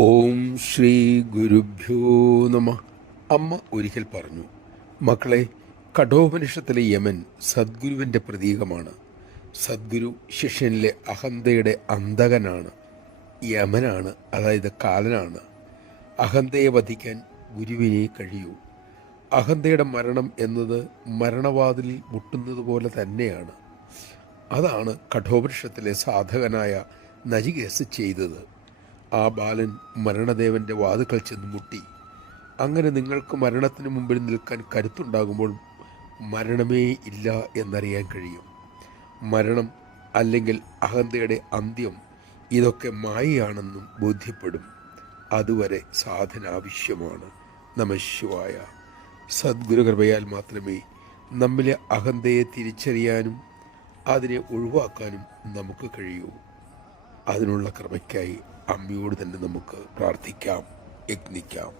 ഓം ശ്രീ ഗുരുഭ്യോ നമ. അമ്മ ഒരിക്കൽ പറഞ്ഞു, മക്കളെ, കഠോപനിഷത്തിലെ യമൻ സദ്ഗുരുവിൻ്റെ പ്രതീകമാണ്. സദ്ഗുരു ശിഷ്യനിലെ അഹന്തയുടെ അന്തകനാണ്. യമനാണ്, അതായത് കാലനാണ്. അഹന്തയെ വധിക്കാൻ ഗുരുവിനെ കഴിയൂ. അഹന്തയുടെ മരണം എന്നത് മരണവാതിലിൽ മുട്ടുന്നത് പോലെ തന്നെയാണ്. അതാണ് കഠോപനിഷത്തിലെ സാധകനായ നചികേതസ് ചെയ്തത്. ആ ബാലൻ മരണദേവൻ്റെ വാതുക്കൽ ചെന്ന് മുട്ടി. അങ്ങനെ നിങ്ങൾക്ക് മരണത്തിന് മുമ്പിൽ നിൽക്കാൻ കരുത്തുണ്ടാകുമ്പോൾ മരണമേ ഇല്ല എന്നറിയാൻ കഴിയും. മരണം അല്ലെങ്കിൽ അഹന്തയുടെ അന്ത്യം ഇതൊക്കെ മായയാണെന്നും ബോധ്യപ്പെടും. അതുവരെ സാധന ആവശ്യമാണ്. നമഃശിവായ. സദ്ഗുരുകൃപയാൽ മാത്രമേ നമ്മിലെ അഹന്തയെ തിരിച്ചറിയാനും അതിനെ ഒഴിവാക്കാനും നമുക്ക് കഴിയൂ. അതിനുള്ള കൃപയ്ക്കായി അമ്മയോട് തന്നെ നമുക്ക് പ്രാർത്ഥിക്കാം, യത്നിക്കാം.